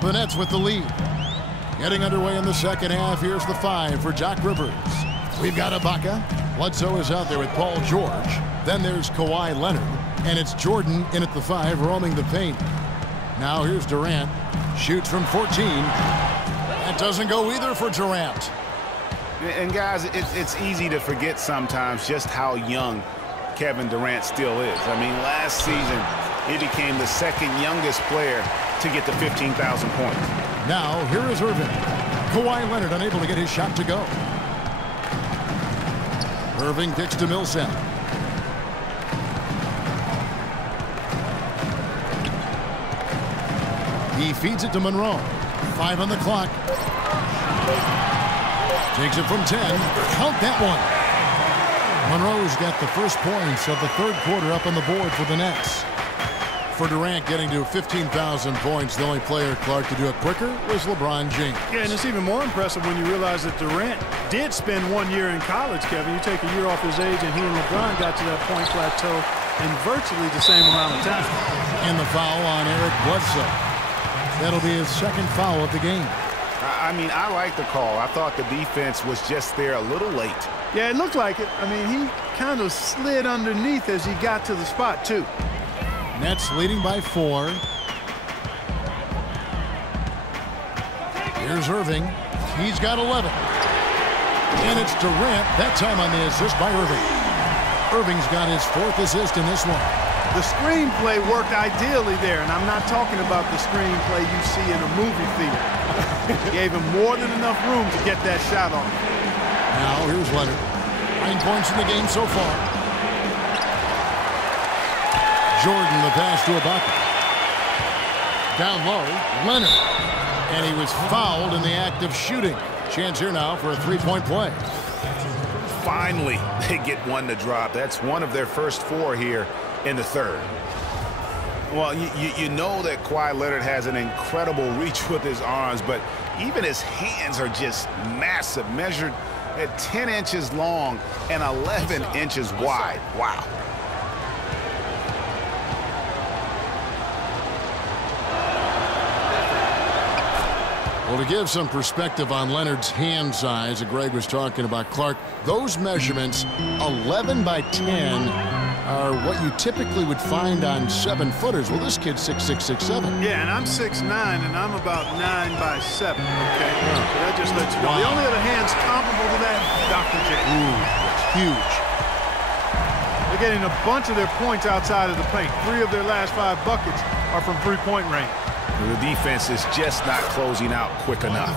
The Nets with the lead. Getting underway in the second half. Here's the 5 for Doc Rivers. We've got Ibaka. Bledsoe is out there with Paul George. Then there's Kawhi Leonard. And it's Jordan in at the 5, roaming the paint. Now here's Durant. Shoots from 14. That doesn't go either for Durant. And guys, it's easy to forget sometimes just how young Kevin Durant still is. I mean, last season, he became the second youngest player to get to 15,000 points. Now, here is Irving. Kawhi Leonard unable to get his shot to go. Irving kicks to Millsap. He feeds it to Monroe. 5 on the clock. Takes it from 10. Count that one. Monroe's got the first points of the third quarter up on the board for the Nets. For Durant getting to 15,000 points, the only player, Clark, to do it quicker was LeBron James. Yeah, and it's even more impressive when you realize that Durant did spend 1 year in college, Kevin. You take a year off his age, and he and LeBron got to that point plateau in virtually the same amount of time. And the foul on Eric Bledsoe. That'll be his second foul of the game. I mean, I like the call. I thought the defense was just there a little late. Yeah, it looked like it. I mean, he kind of slid underneath as he got to the spot, too. Nets leading by 4. Here's Irving. He's got 11. And it's Durant, that time on the assist by Irving. Irving's got his 4th assist in this one. The screenplay worked ideally there, and I'm not talking about the screenplay you see in a movie theater. Gave him more than enough room to get that shot on. Now here's Leonard. 9 points in the game so far. Jordan, the pass to Ibaka. Down low, Leonard. And he was fouled in the act of shooting. Chance here now for a 3-point play. Finally, they get one to drop. That's one of their first 4 here in the third. Well, you know that Kawhi Leonard has an incredible reach with his arms, but even his hands are just massive, measured at 10 inches long and 11 inches wide. Wow. Well, to give some perspective on Leonard's hand size that Greg was talking about, Clark, those measurements, 11 by 10, are what you typically would find on 7-footers. Well, this kid's 6'6", 6'7". Yeah, and I'm 6'9", and I'm about 9 by 7, okay? So that just lets you know. Wow. The only other hands comparable to that, Dr. J. Ooh, that's huge. They're getting a bunch of their points outside of the paint. 3 of their last 5 buckets are from three-point range. The defense is just not closing out quick enough.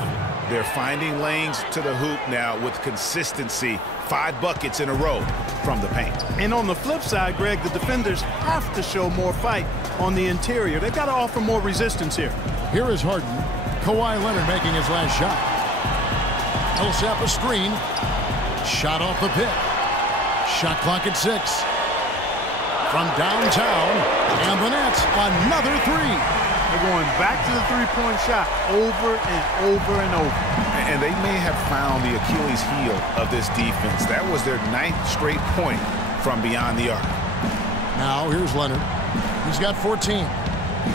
They're finding lanes to the hoop now with consistency. 5 buckets in a row from the paint. And on the flip side, Greg, the defenders have to show more fight on the interior. They've got to offer more resistance here. Here is Harden. Kawhi Leonard making his last shot. Millsap a screen. Shot off the pick. Shot clock at 6. From downtown, and the Nets, another 3. They're going back to the three-point shot over and over and over. And they may have found the Achilles heel of this defense. That was their 9th straight point from beyond the arc. Now here's Leonard. He's got 14.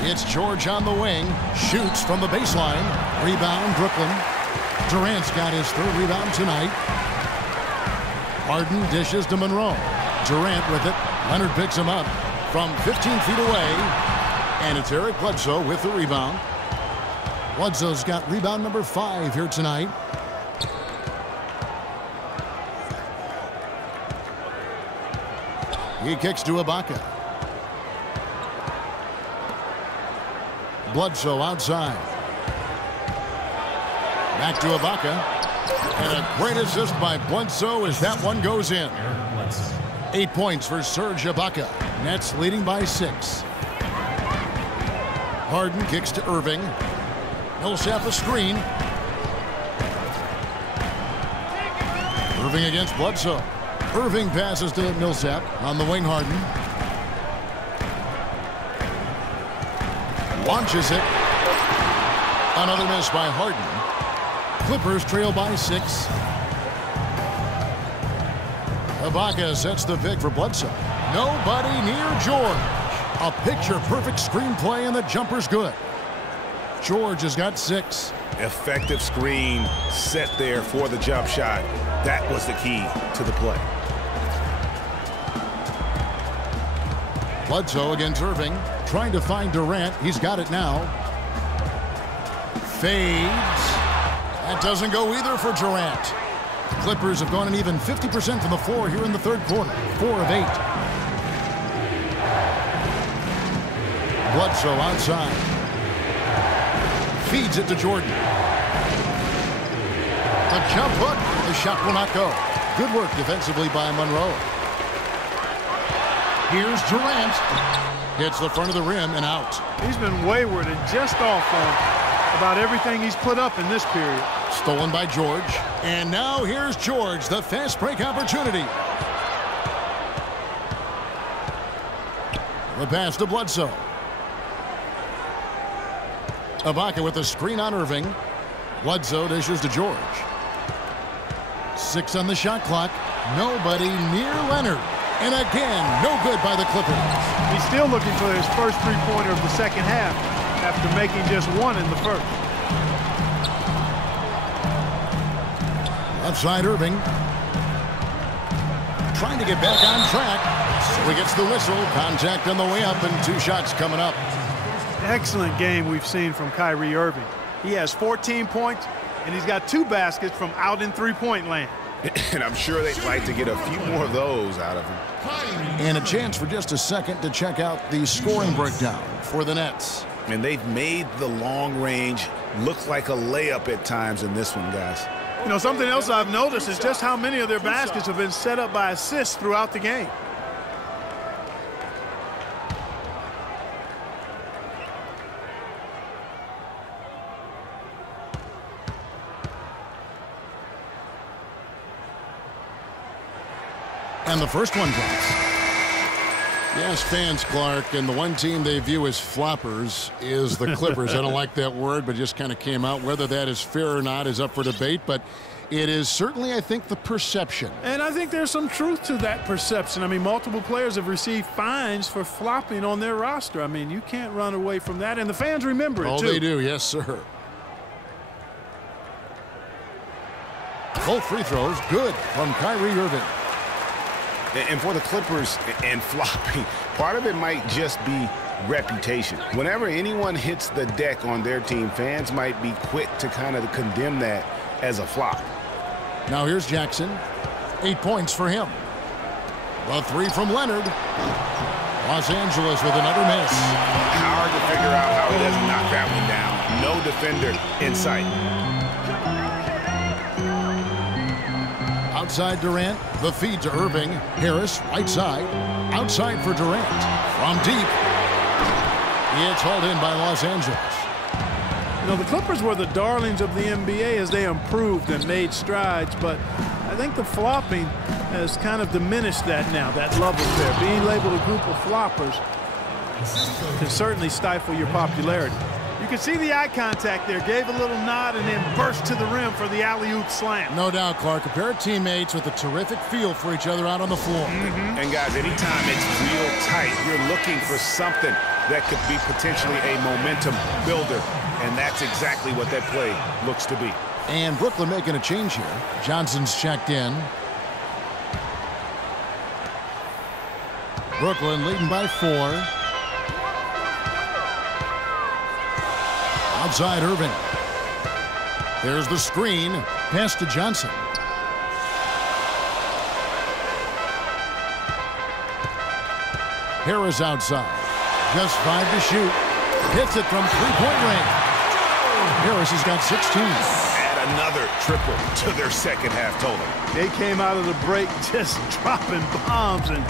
It's George on the wing. Shoots from the baseline. Rebound, Brooklyn. Durant's got his 3rd rebound tonight. Harden dishes to Monroe. Durant with it. Leonard picks him up from 15 feet away. And it's Eric Bledsoe with the rebound. Bledsoe's got rebound number 5 here tonight. He kicks to Ibaka. Bledsoe outside. Back to Ibaka. And a great assist by Bledsoe as that one goes in. 8 points for Serge Ibaka. Nets leading by 6. Harden kicks to Irving. Millsap a screen. Irving against Bledsoe. Irving passes to Millsap on the wing. Harden launches it. Another miss by Harden. Clippers trail by 6. Ibaka sets the pick for Bledsoe. Nobody near George. A picture-perfect screenplay, and the jumper's good. George has got 6. Effective screen set there for the jump shot. That was the key to the play. Bledsoe against Irving, trying to find Durant. He's got it now. Fades. That doesn't go either for Durant. The Clippers have gone an even 50% from the floor here in the third quarter. 4 of 8. Bledsoe outside. Feeds it to Jordan. A jump hook. The shot will not go. Good work defensively by Monroe. Here's Durant. Hits the front of the rim and out. He's been wayward and just off on about everything he's put up in this period. Stolen by George. And now here's George, the fast break opportunity. The pass to Bledsoe. Ibaka with a screen on Irving. Bledsoe dishes to George. 6 on the shot clock. Nobody near Leonard. And again, no good by the Clippers. He's still looking for his first three-pointer of the second half after making just 1 in the first. Outside Irving. Trying to get back on track. So he gets the whistle. Contact on the way up and 2 shots coming up. Excellent game we've seen from Kyrie Irving. He has 14 points, and he's got 2 baskets from out in three-point land. And I'm sure they'd like to get a few more of those out of him. And a chance for just a second to check out the scoring breakdown for the Nets. And they've made the long range look like a layup at times in this one, guys. You know, something else I've noticed is just how many of their baskets have been set up by assists throughout the game. And the first one drops. Yes, fans, Clark, and the one team they view as floppers is the Clippers. I don't like that word, but just kind of came out. Whether that is fair or not is up for debate, but it is certainly, I think, the perception. And I think there's some truth to that perception. I mean, multiple players have received fines for flopping on their roster. I mean, you can't run away from that, and the fans remember it, too. Oh, they do, yes, sir. Both free throws, good from Kyrie Irving. And for the Clippers and flopping, part of it might just be reputation. Whenever anyone hits the deck on their team, fans might be quick to kind of condemn that as a flop. Now here's Jackson. 8 points for him. The 3 from Leonard. Los Angeles with another miss. Hard to figure out how he doesn't knock that one down. No defender in sight. Outside Durant, the feed to Irving. Harris, right side. Outside for Durant. From deep. It's hauled in by Los Angeles. You know, the Clippers were the darlings of the NBA as they improved and made strides, but I think the flopping has kind of diminished that now, that love affair. Being labeled a group of floppers can certainly stifle your popularity. You can see the eye contact there, gave a little nod and then burst to the rim for the alley-oop slam. No doubt, Clark. A pair of teammates with a terrific feel for each other out on the floor. And guys, anytime it's real tight, you're looking for something that could be potentially a momentum builder. And that's exactly what that play looks to be. And Brooklyn making a change here. Johnson's checked in. Brooklyn leading by 4. Outside Irving. There's the screen. Pass to Johnson. Harris outside. Just 5 to shoot. Hits it from three-point range. Harris has got 16. Add another triple to their second half total. They came out of the break just dropping bombs and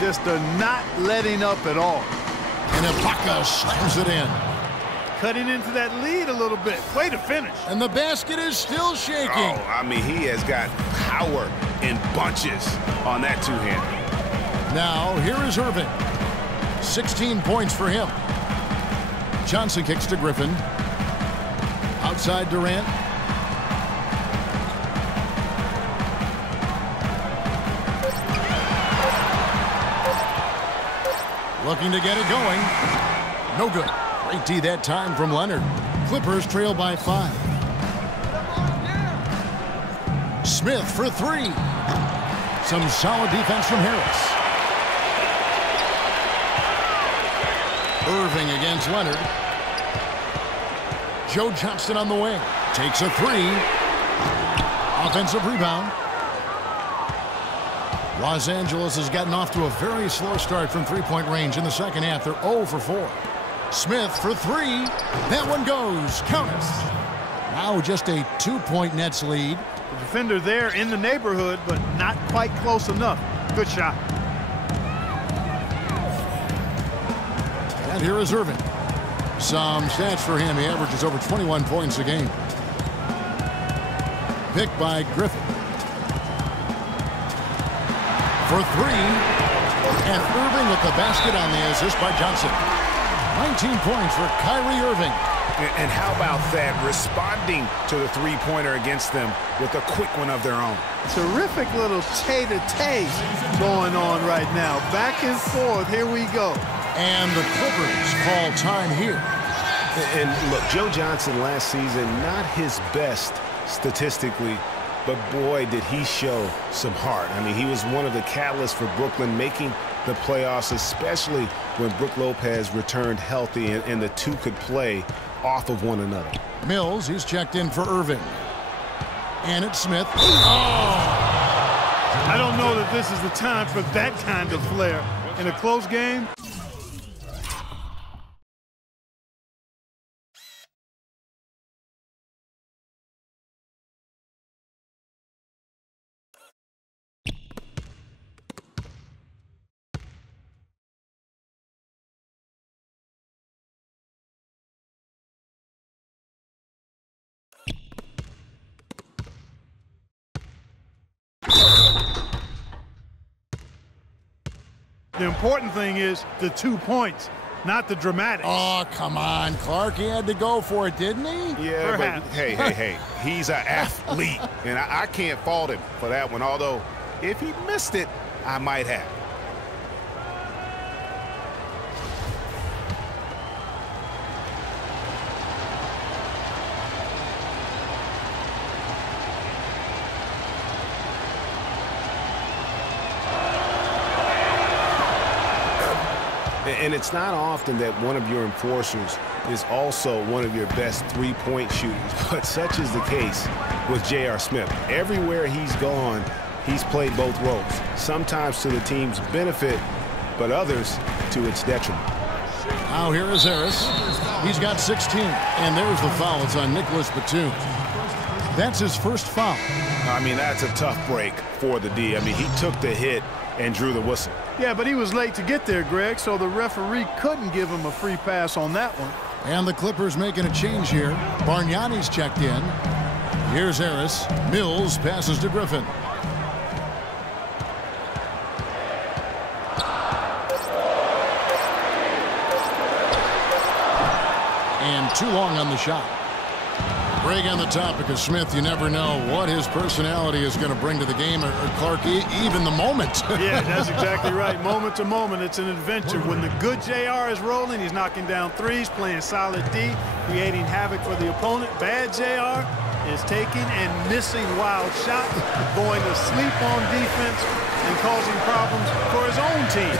just not letting up at all. And Ibaka slams it in. Cutting into that lead a little bit. Way to finish. And the basket is still shaking. Oh, I mean, he has got power in bunches on that two-hander. Now, here is Irving. 16 points for him. Johnson kicks to Griffin. Outside Durant. Looking to get it going. No good. Great D that time from Leonard. Clippers trail by 5. Smith for 3. Some solid defense from Harris. Irving against Leonard. Joe Johnston on the wing. Takes a 3. Offensive rebound. Los Angeles has gotten off to a very slow start from three-point range in the second half. They're 0 for 4. Smith for 3. That one goes. Count it. Now just a 2-point Nets lead. The defender there in the neighborhood, but not quite close enough. Good shot. And here is Irving. Some stats for him. He averages over 21 points a game. Picked by Griffin. For 3. And Irving with the basket on the assist by Johnson. 19 points for Kyrie Irving. And how about that? Responding to the three-pointer against them with a quick one of their own. Terrific little tay-to-tay going on right now. Back and forth. Here we go. And the Clippers call time here. And look, Joe Johnson last season, not his best statistically, but boy, did he show some heart. I mean, he was one of the catalysts for Brooklyn making the playoffs, especially when Brook Lopez returned healthy and the two could play off of one another. Mills, he's checked in for Irving. And it's Smith. Oh! I don't know that this is the time for that kind of flair. In a close game, the important thing is the 2 points, not the dramatics. Oh, come on, Clark. He had to go for it, didn't he? Yeah, but hey, he's an athlete, and I can't fault him for that one, although if he missed it, I might have. And it's not often that one of your enforcers is also one of your best three-point shooters, but such is the case with J.R. Smith. Everywhere he's gone, he's played both roles, sometimes to the team's benefit, but others to its detriment. Now here is Harris. He's got 16, and there's the foul. It's on Nicholas Batum. That's his first foul. I mean, that's a tough break for the D. I mean, he took the hit and drew the whistle. Yeah, but he was late to get there, Greg, so the referee couldn't give him a free pass on that one. And the Clippers making a change here. Bargnani's checked in. Here's Harris. Mills passes to Griffin. And too long on the shot. Greg, on the topic of Smith, you never know what his personality is going to bring to the game, or Clark, even the moment. Yeah, that's exactly right. Moment to moment, it's an adventure. When the good JR is rolling, he's knocking down threes, playing solid D, creating havoc for the opponent. Bad JR is taking and missing wild shots, going to sleep on defense, and causing problems for his own team.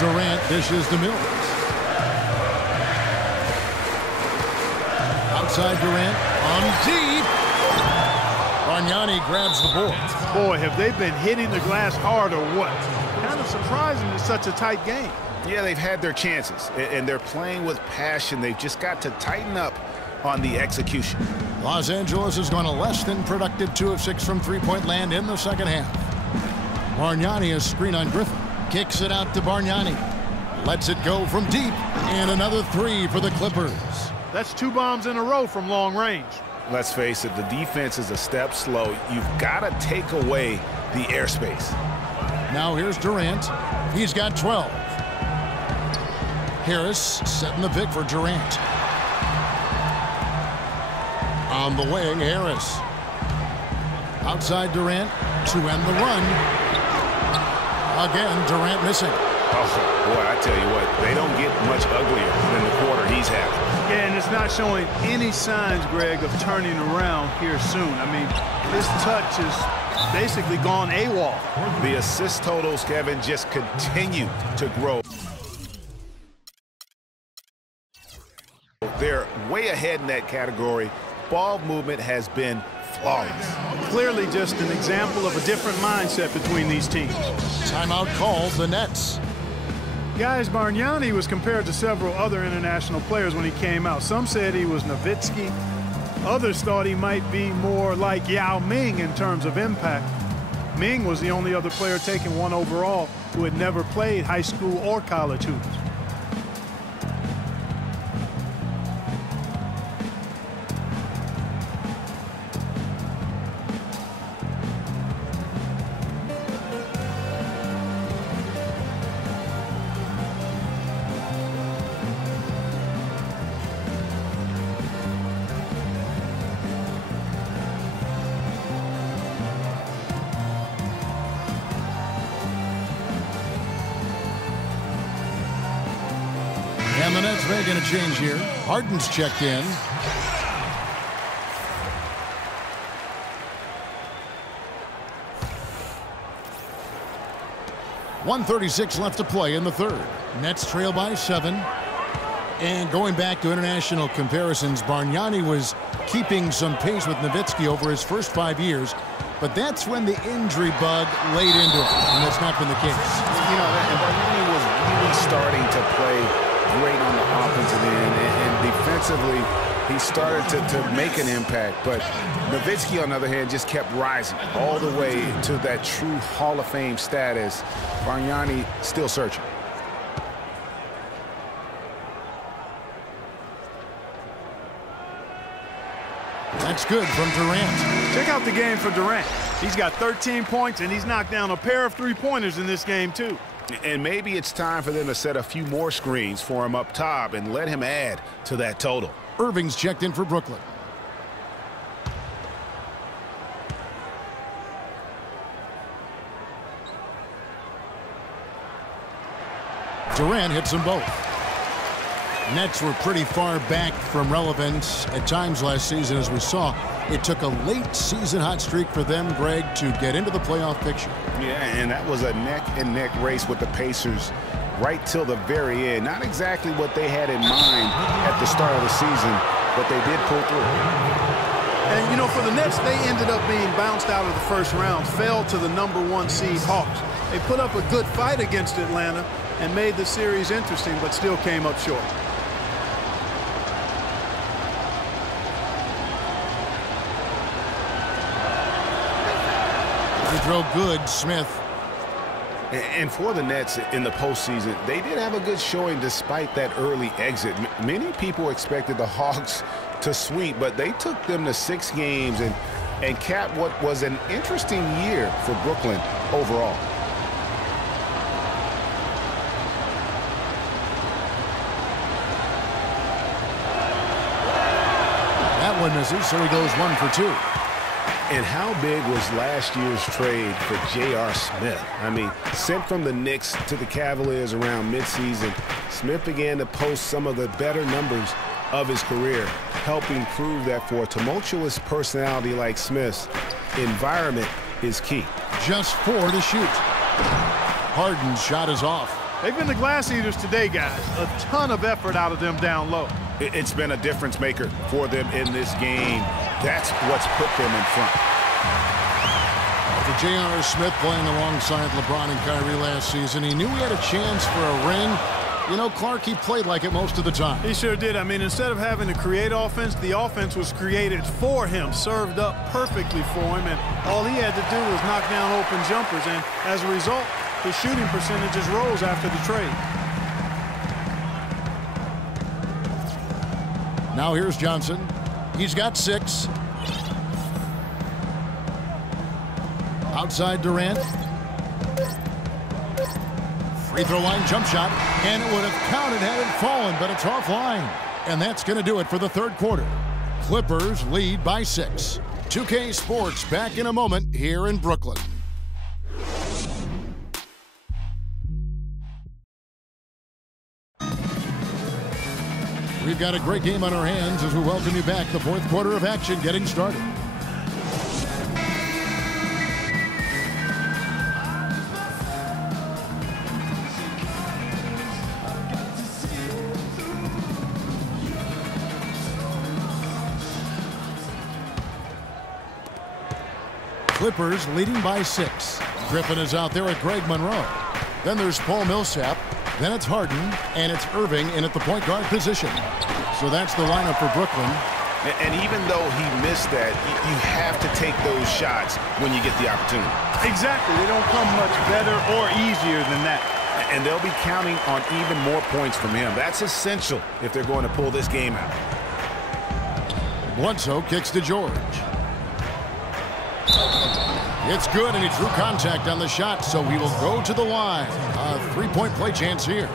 Durant dishes to Mills. Outside Durant on deep. Bargnani grabs the board. Boy, have they been hitting the glass hard or what? Kind of surprising it's such a tight game. Yeah, they've had their chances, and they're playing with passion. They've just got to tighten up on the execution. Los Angeles has gone a less than productive 2 of 6 from three-point land in the second half. Bargnani is screen on Griffin. Kicks it out to Bargnani. Lets it go from deep. And another 3 for the Clippers. That's 2 bombs in a row from long range. Let's face it, the defense is a step slow. You've got to take away the airspace. Now here's Durant. He's got 12. Harris setting the pick for Durant. On the wing, Harris. Outside Durant to end the run. Again, Durant missing. Oh, boy, I tell you what, they don't get much uglier than the quarter he's had. not showing any signs, Greg, of turning around here soon. I mean, his touch is basically gone AWOL. The assist totals, Kevin, just continue to grow. They're way ahead in that category. Ball movement has been flawless. Clearly just an example of a different mindset between these teams. Timeout called the Nets. Guys, Bargnani was compared to several other international players when he came out. Some said he was Nowitzki. Others thought he might be more like Yao Ming in terms of impact. Ming was the only other player taken 1 overall who had never played high school or college hoops. And the Nets making a change here. Harden's checked in. .136 left to play in the third. Nets trail by 7. And going back to international comparisons, Bargnani was keeping some pace with Nowitzki over his first 5 years. But that's when the injury bug laid into him, and that's not been the case. You know, and Bargnani was really starting to play great on the offensive end, and defensively he started to make an impact. But Nowitzki, on the other hand, just kept rising all the way to that true Hall of Fame status. Bargnani still searching. That's good from Durant. Check out the game for Durant. He's got 13 points, and he's knocked down a pair of three-pointers in this game, too. And maybe it's time for them to set a few more screens for him up top and let him add to that total. Irving's checked in for Brooklyn. Durant hits them both. Nets were pretty far back from relevance at times last season, as we saw. It took a late season hot streak for them, Greg, to get into the playoff picture. Yeah, and that was a neck-and-neck race with the Pacers right till the very end. Not exactly what they had in mind at the start of the season, but they did pull through. And, you know, for the Nets, they ended up being bounced out of the first round, fell to the #1 seed Hawks. They put up a good fight against Atlanta and made the series interesting, but still came up short. Throw good, Smith. And for the Nets in the postseason, they did have a good showing despite that early exit. Many people expected the Hawks to sweep, but they took them to 6 games and capped what was an interesting year for Brooklyn overall. That one misses, so he goes 1 for 2. And how big was last year's trade for J.R. Smith? I mean, sent from the Knicks to the Cavaliers around midseason, Smith began to post some of the better numbers of his career, helping prove that for a tumultuous personality like Smith's, environment is key. Just 4 to shoot. Harden's shot is off. They've been the glass eaters today, guys. A ton of effort out of them down low. It's been a difference maker for them in this game. That's what's put them in front. For J.R. Smith playing alongside LeBron and Kyrie last season, he knew he had a chance for a ring. You know, Clark, he played like it most of the time. He sure did. I mean, instead of having to create offense, the offense was created for him, served up perfectly for him, and all he had to do was knock down open jumpers, and as a result, his shooting percentages rose after the trade. Now here's Johnson. He's got 6. Outside Durant. Free throw line jump shot, and it would have counted had it fallen, but it's offline. And that's going to do it for the third quarter. Clippers lead by 6. 2K Sports back in a moment here in Brooklyn. We've got a great game on our hands as we welcome you back. The fourth quarter of action getting started. Clippers leading by 6. Griffin is out there with Greg Monroe. Then there's Paul Millsap. Then it's Harden, and it's Irving in at the point guard position. So that's the lineup for Brooklyn. And even though he missed that, you have to take those shots when you get the opportunity. Exactly. They don't come much better or easier than that. And they'll be counting on even more points from him. That's essential if they're going to pull this game out. Bledsoe kicks to George. It's good, and he drew contact on the shot, so he will go to the line. A three-point play chance here.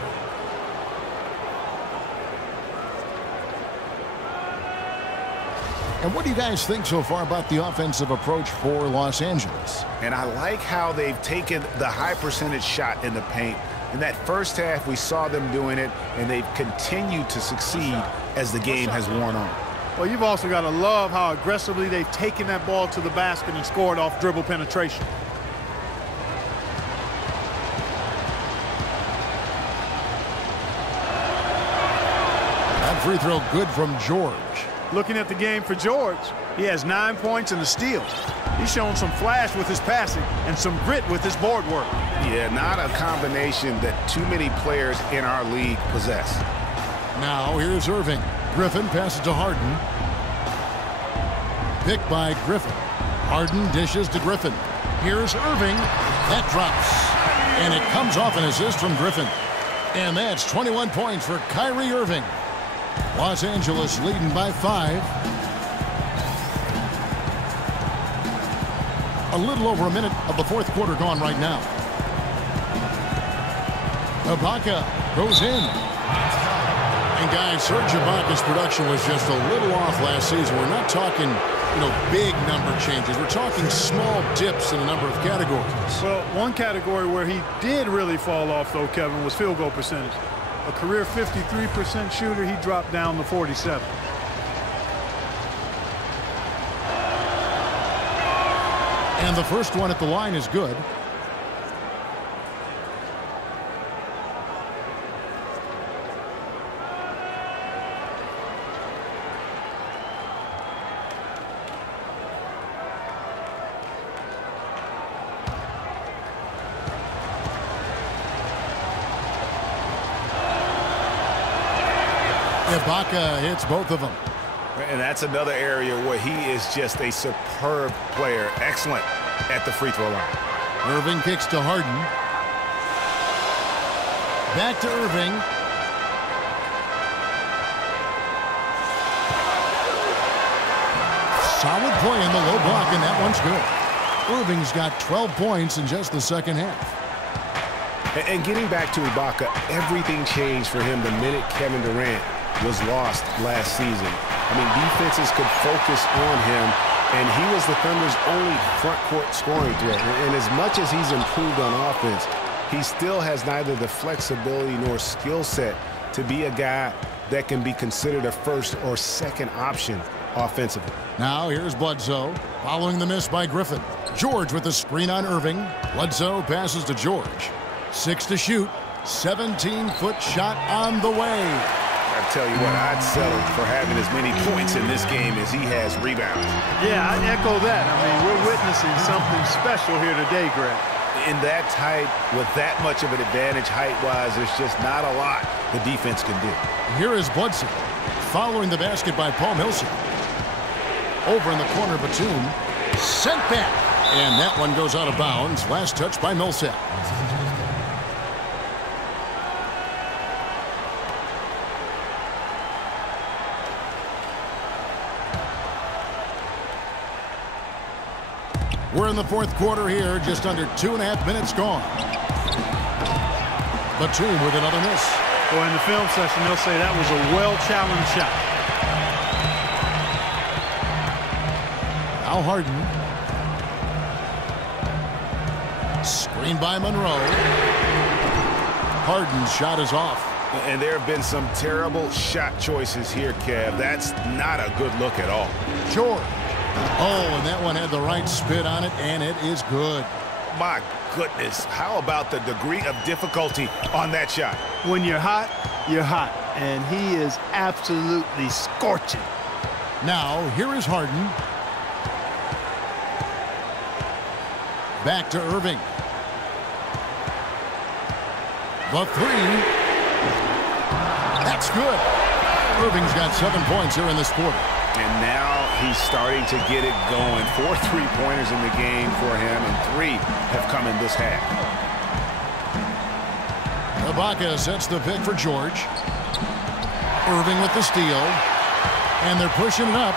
And what do you guys think so far about the offensive approach for Los Angeles? And I like how they've taken the high percentage shot in the paint. In that first half, we saw them doing it, and they've continued to succeed as the game has worn on. Well, you've also got to love how aggressively they've taken that ball to the basket and scored off dribble penetration. That free throw good from George. Looking at the game for George, he has 9 points and a steal. He's shown some flash with his passing and some grit with his board work. Yeah, not a combination that too many players in our league possess. Now here's Irving. Griffin passes to Harden. Picked by Griffin. Harden dishes to Griffin. Here's Irving. That drops. And it comes off an assist from Griffin. And that's 21 points for Kyrie Irving. Los Angeles leading by 5. A little over a minute of the fourth quarter gone right now. Ibaka goes in. And guys, Serge Ibaka's production was just a little off last season. We're not talking, big number changes. We're talking small dips in a number of categories. Well, one category where he did really fall off, though, Kevin, was field goal percentage. A career 53% shooter, he dropped down to 47. And the first one at the line is good. Ibaka hits both of them. And that's another area where he is just a superb player. Excellent at the free throw line. Irving kicks to Harden. Back to Irving. Solid play in the low block, and that one's good. Irving's got 12 points in just the second half. And getting back to Ibaka, everything changed for him the minute Kevin Durant was lost last season. I mean, defenses could focus on him, and he was the Thunder's only front court scoring threat. And as much as he's improved on offense, he still has neither the flexibility nor skill set to be a guy that can be considered a first or second option offensively. Now here's Bledsoe following the miss by Griffin. George with the screen on Irving. Bledsoe passes to George. 6 to shoot. 17-foot shot on the way. I tell you what, I'd settle for having as many points in this game as he has rebounds. Yeah, I'd echo that. I mean, we're witnessing something special here today, Greg. In that tight, with that much of an advantage height-wise, there's just not a lot the defense can do. Here is Bledsoe following the basket by Paul Millsap. Over in the corner, Batum sent back. And that one goes out of bounds. Last touch by Millsap. We're in the fourth quarter here, just under 2.5 minutes gone. Batum with another miss. Well, in the film session, they'll say that was a well-challenged shot. Now Harden. Screen by Monroe. Harden's shot is off. And there have been some terrible shot choices here, Kev. That's not a good look at all. George. Oh, and that one had the right spin on it, and it is good. My goodness, how about the degree of difficulty on that shot? When you're hot, and he is absolutely scorching. Now, here is Harden. Back to Irving. The three. That's good. Irving's got 7 points here in this quarter. And now he's starting to get it going. 4 3-pointers in the game for him, and 3 have come in this half. Ibaka sets the pick for George. Irving with the steal. And they're pushing it up.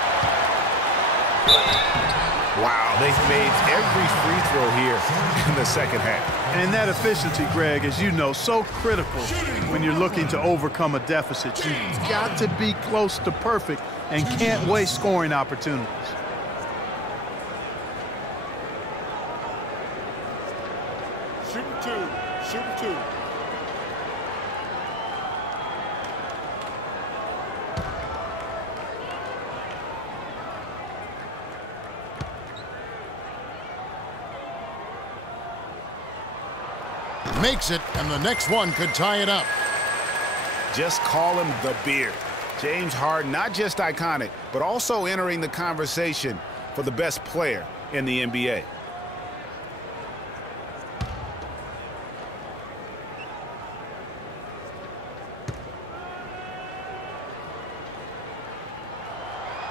Wow, they've made every free throw here in the second half. And that efficiency, Greg, as you know, so critical when you're looking to overcome a deficit. You've got to be close to perfect and can't waste scoring opportunities. Shooting two. Makes it, and the next one could tie it up. Just call him the Beard. James Harden, not just iconic, but also entering the conversation for the best player in the NBA.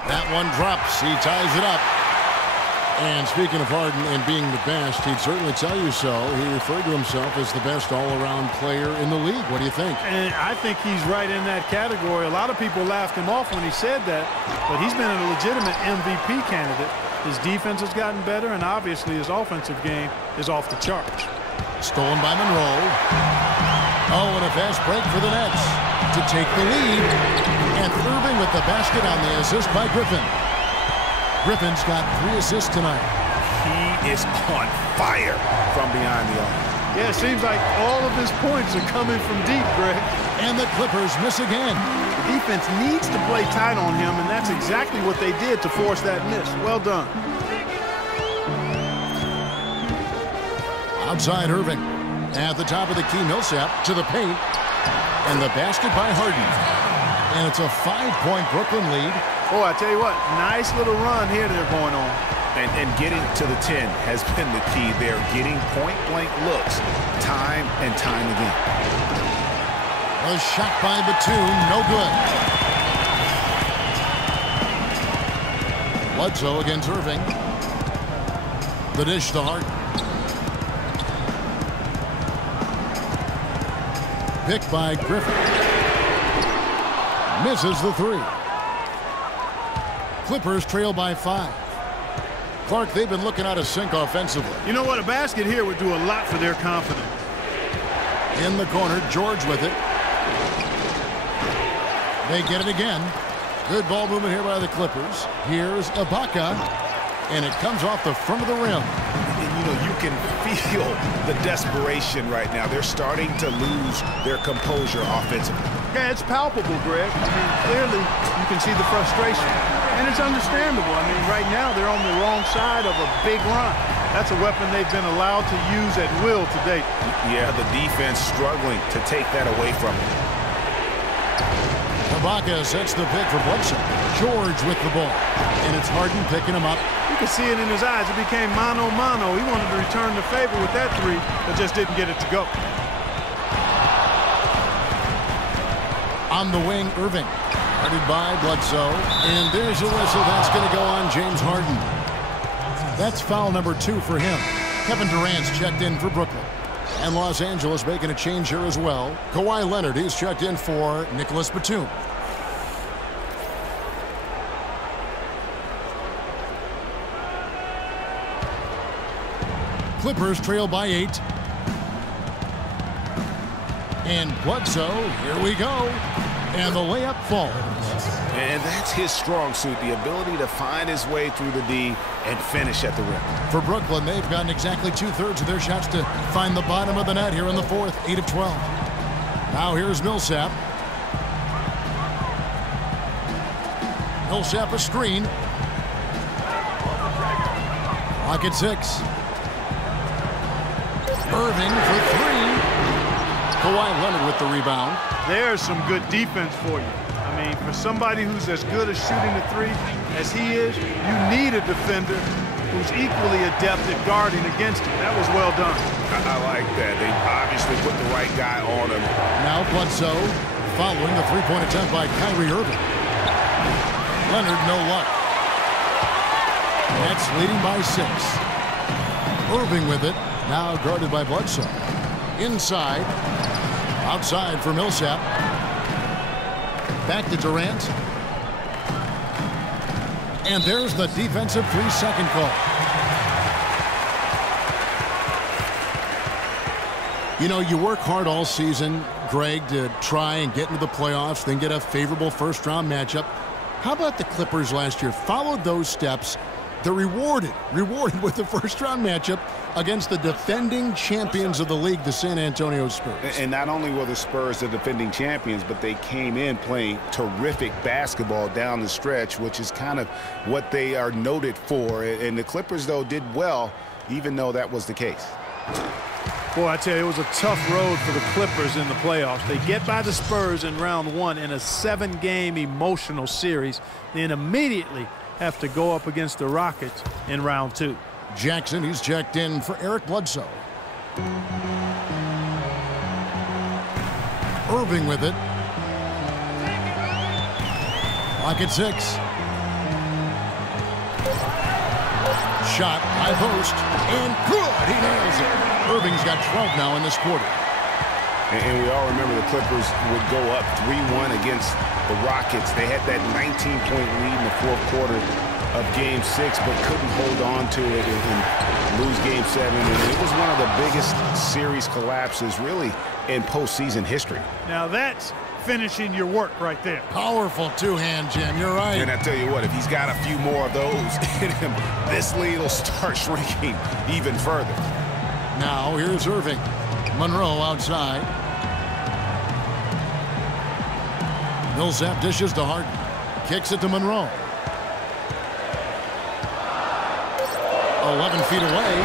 That one drops. He ties it up. And speaking of Harden and being the best, he'd certainly tell you so. He referred to himself as the best all-around player in the league. What do you think? And I think he's right in that category. A lot of people laughed him off when he said that, but he's been a legitimate MVP candidate. His defense has gotten better, and obviously his offensive game is off the charts. Stolen by Monroe. Oh, and a fast break for the Nets to take the lead. And Irving with the basket on the assist by Griffin. Griffin's got 3 assists tonight. He is on fire from behind the arc. Yeah, it seems like all of his points are coming from deep, Greg. And the Clippers miss again. The defense needs to play tight on him, and that's exactly what they did to force that miss. Well done. Outside Irving. At the top of the key, Millsap to the paint. And the basket by Harden. And it's a 5-point Brooklyn lead. Oh, I tell you what, nice little run here they're going on. And getting to the 10 has been the key. They're getting point-blank looks time and time again. A shot by Batum, no good. Bledsoe against Irving. The dish to Harden. Picked by Griffin. Misses the 3. Clippers trail by 5. Clark, they've been looking out of sync offensively. You know what? A basket here would do a lot for their confidence. In the corner, George with it. They get it again. Good ball movement here by the Clippers. Here's Ibaka, and it comes off the front of the rim. And, you know, you can feel the desperation right now. They're starting to lose their composure offensively. Yeah, it's palpable, Greg. I mean, clearly you can see the frustration. And it's understandable. I mean, right now they're on the wrong side of a big run. That's a weapon they've been allowed to use at will to date. Yeah, the defense struggling to take that away from them. Ibaka sets the pick for Bledsoe. George with the ball. And it's Harden picking him up. You can see it in his eyes. It became mano-mano. He wanted to return the favor with that 3, but just didn't get it to go. On the wing, Irving. Guarded by Bledsoe. And there's a whistle. That's going to go on James Harden. That's foul number 2 for him. Kevin Durant's checked in for Brooklyn. And Los Angeles making a change here as well. Kawhi Leonard, he's checked in for Nicholas Batum. Clippers trail by 8. And Bledsoe, here we go. And the layup falls. And that's his strong suit, the ability to find his way through the D and finish at the rim. For Brooklyn, they've gotten exactly 2/3 of their shots to find the bottom of the net here in the 4th, 8 of 12. Now here's Millsap. Millsap a screen. Clock at 6. Irving for 3. Kawhi Leonard with the rebound. There's some good defense for you. I mean, for somebody who's as good at shooting the three as he is, you need a defender who's equally adept at guarding against him. That was well done. I like that. They obviously put the right guy on him. Now Bledsoe following the three-point attempt by Kyrie Irving. Leonard, no luck. Nets leading by 6. Irving with it. Now guarded by Bledsoe. Inside. Outside for Millsap. Back to Durant. And there's the defensive 3-second call. You know, you work hard all season, Greg, to try and get into the playoffs, then get a favorable first-round matchup. How about the Clippers last year? Followed those steps. They're rewarded with the first-round matchup against the defending champions of the league, the San Antonio Spurs. And not only were the Spurs the defending champions, but they came in playing terrific basketball down the stretch, which is kind of what they are noted for. And the Clippers, though, did well, even though that was the case. Boy, I tell you, it was a tough road for the Clippers in the playoffs. They get by the Spurs in round 1 in a 7-game emotional series, then immediately have to go up against the Rockets in round 2. Jackson, he's checked in for Eric Bledsoe. Irving with it. Clock at 6. Shot, high post, and good! He nails it. Irving's got 12 now in this quarter. And we all remember the Clippers would go up 3-1 against the Rockets. They had that 19-point lead in the fourth quarter of Game 6, but couldn't hold on to it and lose Game 7. And it was one of the biggest series collapses, really, in postseason history. Now that's finishing your work right there. Powerful two-hand jam, you're right. And I tell you what, if he's got a few more of those in him, this lead will start shrinking even further. Now here's Irving. Monroe outside. Millsap dishes to Harden. Kicks it to Monroe. 11 feet away.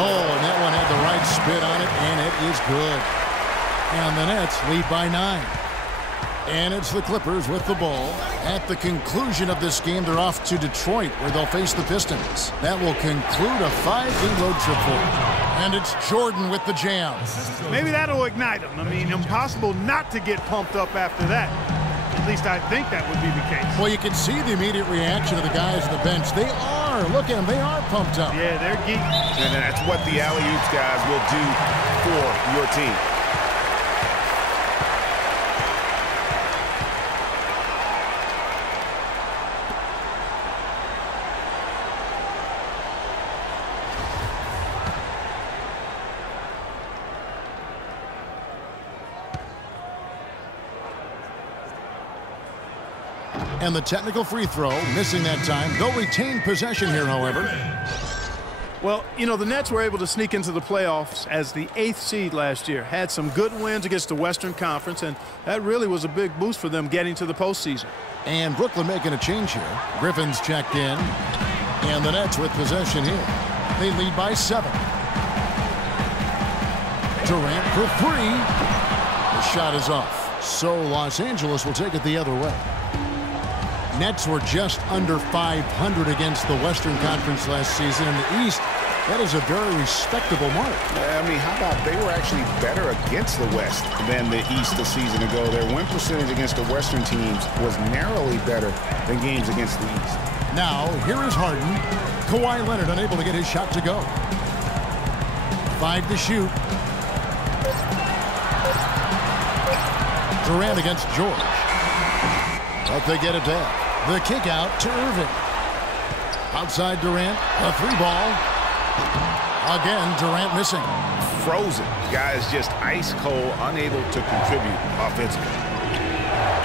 Oh, and that one had the right spin on it, and it is good. And the Nets lead by 9. And it's the Clippers with the ball. At the conclusion of this game, they're off to Detroit, where they'll face the Pistons. That will conclude a 5-game road trip for them. And it's Jordan with the jam. Maybe that'll ignite them. I mean, impossible not to get pumped up after that. At least I think that would be the case. Well, you can see the immediate reaction of the guys on the bench. They are. Look at them. They are pumped up. Yeah, they're geeked. And that's what the alley-oops guys will do for your team. And the technical free throw, missing that time. They'll retain possession here, however. Well, you know, the Nets were able to sneak into the playoffs as the 8th seed last year. Had some good wins against the Western Conference, and that really was a big boost for them getting to the postseason. And Brooklyn making a change here. Griffin's checked in. And the Nets with possession here. They lead by 7. Durant for 3. The shot is off. So Los Angeles will take it the other way. Nets were just under 500 against the Western Conference last season. In the East, that is a very respectable mark. I mean, how about they were actually better against the West than the East a season ago. Their win percentage against the Western teams was narrowly better than games against the East. Now, here is Harden. Kawhi Leonard unable to get his shot to go. 5 to shoot. Durant against George. But they get it down. The kick out to Irving. Outside Durant, a 3-ball. Again, Durant missing. Frozen. Guys just ice cold, unable to contribute offensively.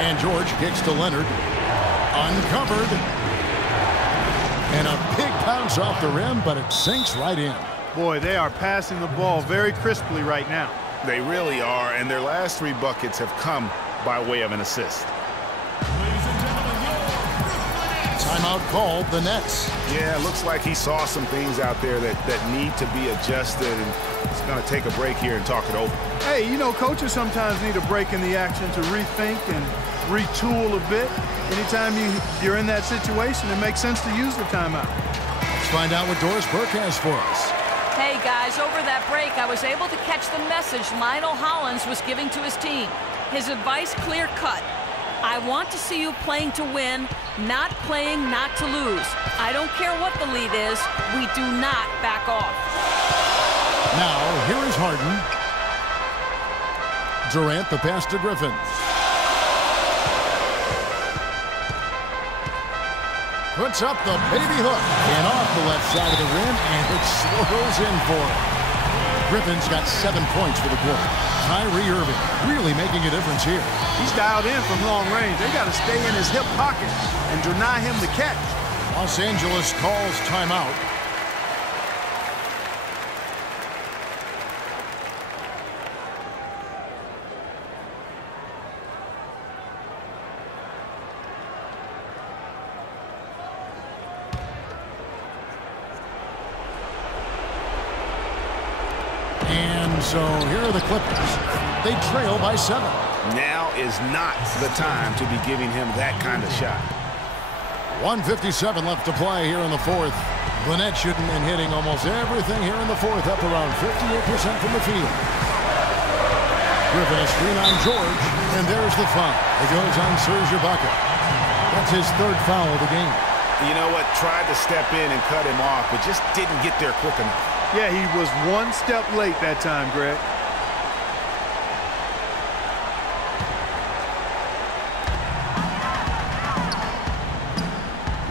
And George kicks to Leonard. Uncovered. And a big bounce off the rim, but it sinks right in. Boy, they are passing the ball very crisply right now. They really are, and their last 3 buckets have come by way of an assist. Timeout called, the Nets. Yeah, it looks like he saw some things out there that need to be adjusted, and he's going to take a break here and talk it over. Hey, you know, coaches sometimes need a break in the action to rethink and retool a bit. Anytime you're in that situation, it makes sense to use the timeout. Let's find out what Doris Burke has for us. Hey, guys, over that break, I was able to catch the message Lionel Hollins was giving to his team. His advice clear-cut. I want to see you playing to win, not playing not to lose. I don't care what the lead is. We do not back off. Now, here is Harden. Durant, the pass to Griffin. Puts up the baby hook and off the left side of the rim, and it swirls in for him. Griffin's got 7 points for the quarter. Kyrie Irving really making a difference here. He's dialed in from long range. They got to stay in his hip pocket and deny him the catch. Los Angeles calls timeout. So here are the Clippers. They trail by 7. Now is not the time to be giving him that kind of shot. 1:57 left to play here in the 4th. Gwinnett shooting and hitting almost everything here in the 4th, up around 58% from the field. Griffin a screen on George, and there's the foul. It goes on Serge Ibaka. That's his 3rd foul of the game. You know what? Tried to step in and cut him off, but just didn't get there quick enough. Yeah, he was 1 step late that time, Greg.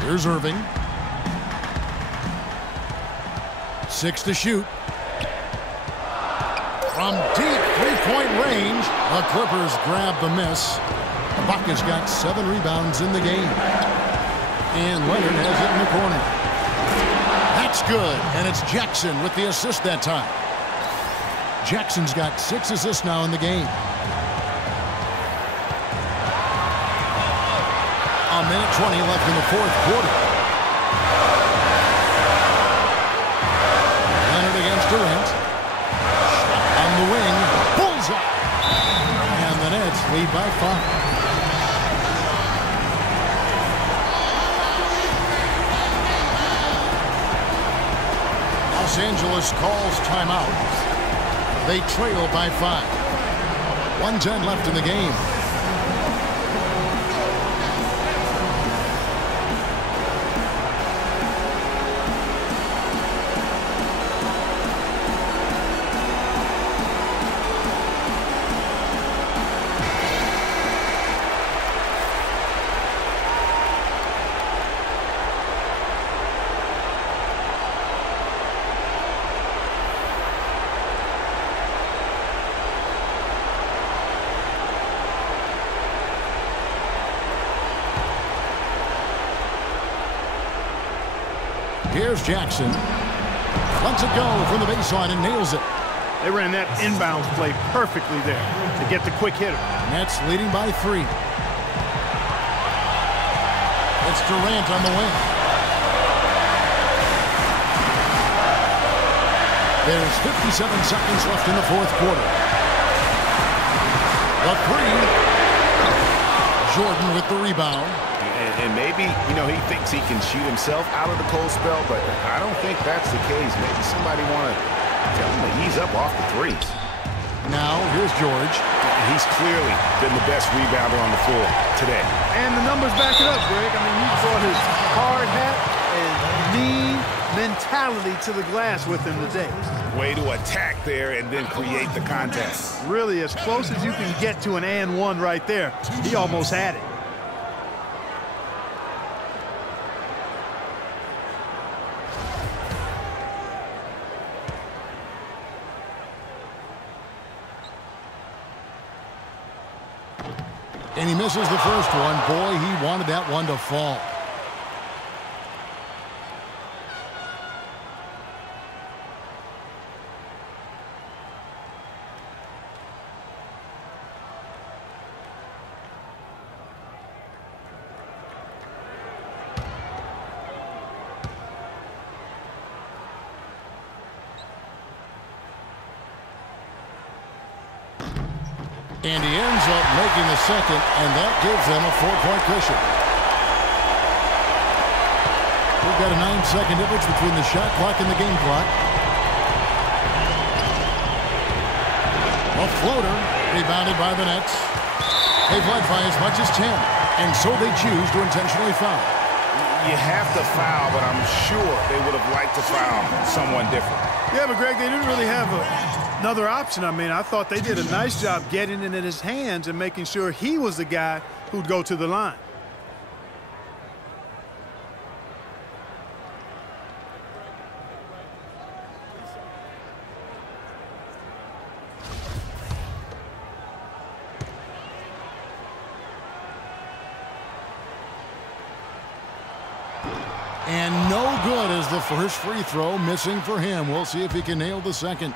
Here's Irving. 6 to shoot. From deep 3-point range, the Clippers grab the miss. Ibaka's got 7 rebounds in the game. And Leonard has it in the corner. That's good, and it's Jackson with the assist that time. Jackson's got 6 assists now in the game. A minute 20 left in the 4th quarter. Leonard against Durant. Shot on the wing. Bullseye. And the Nets lead by 5. Los Angeles calls timeout. They trail by 5. 1:10 left in the game. Here's Jackson. Lets it go from the baseline and nails it. They ran that inbounds play perfectly there to get the quick hitter. Nets leading by 3. It's Durant on the wing. There's 57 seconds left in the 4th quarter. The 3. Jordan with the rebound. And maybe, you know, he thinks he can shoot himself out of the cold spell, but I don't think that's the case. Maybe somebody want to tell him to ease up off the threes. Now, here's George. He's clearly been the best rebounder on the floor today. And the numbers back it up, Greg. I mean, he brought his hard hat and mean mentality to the glass with him today. Way to attack there and then create the contest. Really, as close as you can get to an and one right there. He almost had it. And he misses the first one. Boy, he wanted that one to fall. And he ends up making the second, and that gives them a 4-point cushion. We've got a 9-second difference between the shot clock and the game clock. A floater, rebounded by the Nets. They've led by as much as 10, and so they choose to intentionally foul. You have to foul, but I'm sure they would have liked to foul someone different. Yeah, but Greg, they didn't really have another option. I mean, I thought they did a nice job getting it in his hands and making sure he was the guy who'd go to the line. And no good as the first free throw missing for him. We'll see if he can nail the second.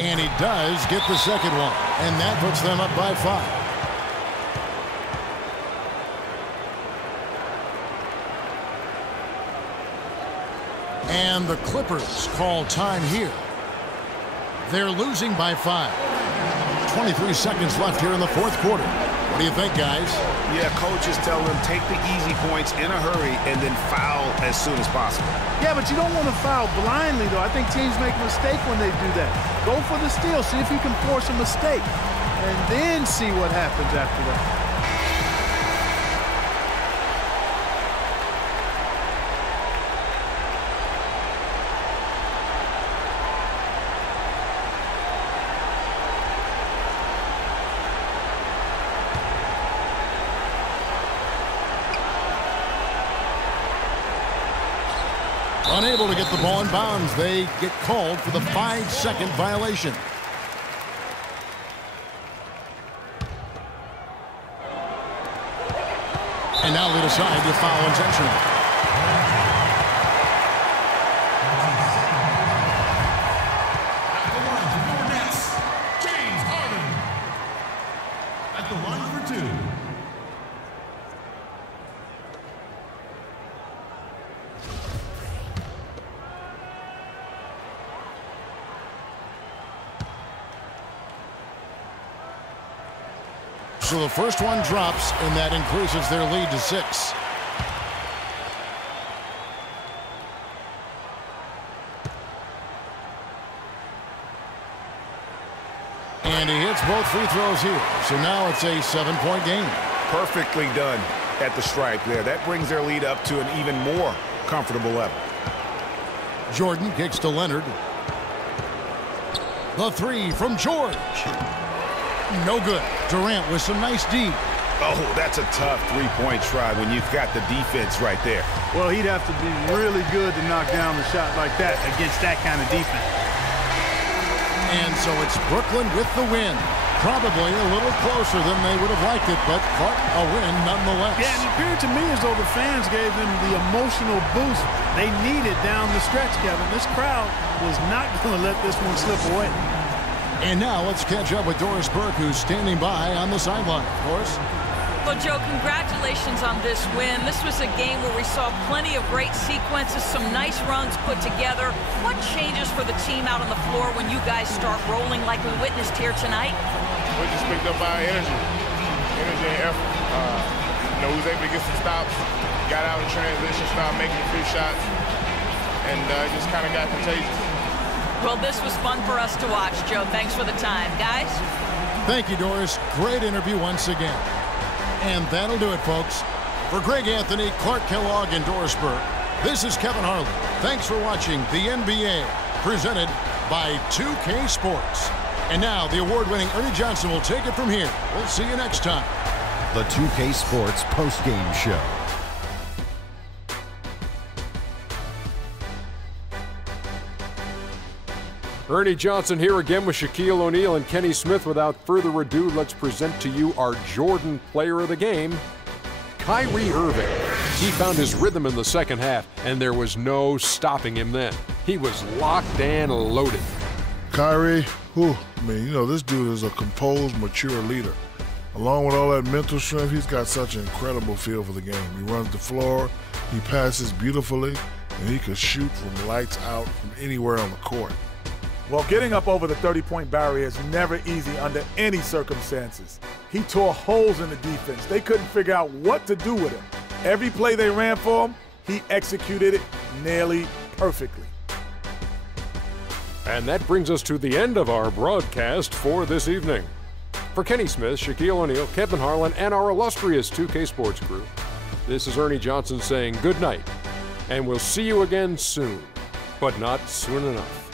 And he does get the second one. And that puts them up by 5. And the Clippers call time here. They're losing by 5. 23 seconds left here in the fourth quarter. What do you think, guys? Yeah, coaches tell them take the easy points in a hurry and then foul as soon as possible. Yeah, but you don't want to foul blindly, though. I think teams make a mistake when they do that. Go for the steal. See if you can force a mistake. And then see what happens after that. Unable to get the ball in bounds. They get called for the 5-second violation. And now they decide to foul intentionally. James Harden at the line for 2. So the first one drops, and that increases their lead to 6. And he hits both free throws here. So now it's a 7-point game. Perfectly done at the stripe there. That brings their lead up to an even more comfortable level. Jordan kicks to Leonard. The 3 from George. No good. Durant with some nice D. Oh, that's a tough three-point try when you've got the defense right there. Well, he'd have to be really good to knock down a shot like that against that kind of defense. And so it's Brooklyn with the win. Probably a little closer than they would have liked it, but Clark, a win nonetheless. Yeah, and it appeared to me as though the fans gave them the emotional boost they needed down the stretch, Kevin. This crowd was not going to let this one slip away. And now let's catch up with Doris Burke, who's standing by on the sideline. Doris? Well, Joe, congratulations on this win. This was a game where we saw plenty of great sequences, some nice runs put together. What changes for the team out on the floor when you guys start rolling like we witnessed here tonight? We just picked up our energy and effort. We was able to get some stops, got out in transition, started making a few shots, and it just kind of got contagious. Well, this was fun for us to watch, Joe. Thanks for the time. Guys? Thank you, Doris. Great interview once again. And that'll do it, folks. For Greg Anthony, Clark Kellogg, and Doris Burke, this is Kevin Harlan. Thanks for watching the NBA, presented by 2K Sports. And now the award-winning Ernie Johnson will take it from here. We'll see you next time. The 2K Sports postgame show. Ernie Johnson here again with Shaquille O'Neal and Kenny Smith. Without further ado, let's present to you our Jordan player of the game, Kyrie Irving. He found his rhythm in the second half, and there was no stopping him then. He was locked and loaded. Kyrie, this dude is a composed, mature leader. Along with all that mental strength, he's got such an incredible feel for the game. He runs the floor, he passes beautifully, and he could shoot from lights out from anywhere on the court. Well, getting up over the 30-point barrier is never easy under any circumstances. He tore holes in the defense. They couldn't figure out what to do with him. Every play they ran for him, he executed it nearly perfectly. And that brings us to the end of our broadcast for this evening. For Kenny Smith, Shaquille O'Neal, Kevin Harlan, and our illustrious 2K Sports crew, this is Ernie Johnson saying good night, and we'll see you again soon, but not soon enough.